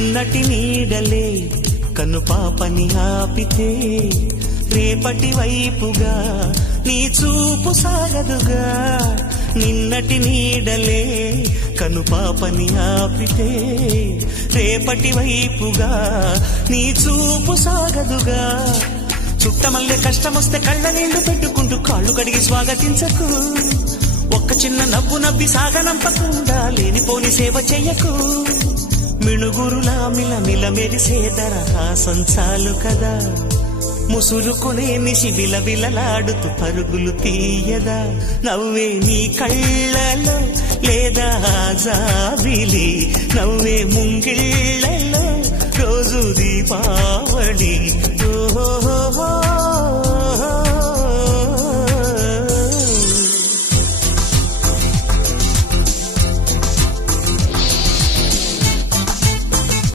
నటి నీడలే కను పాపని ఆపితే రేపటి వైపుగా నీ చూపు సాగదుగా. నిన్నటి నీడలే కను పాపని ఆపితే రేపటి వైపుగా నీ చూపు సాగదుగా. చుట్టమల్లే కష్టమొస్తే కళ్ళ నీళ్లు పెట్టుకుంటూ కాళ్ళు కడిగి స్వాగతించకు. ఒక్క చిన్న నవ్వు నవ్వి సాగనంపకుండా లేనిపోని సేవ చెయ్యకు. మిణుగురులా మిలమిల మెరిసే దరహాసం చాలు కదా. ముసురుకునే నిశి విలవిలలాడుతూ పరుగులు తీయదా. నవ్వే నీ కళ్ళలో లేదా జాబిలి, నవ్వే ముంగిళ్ళ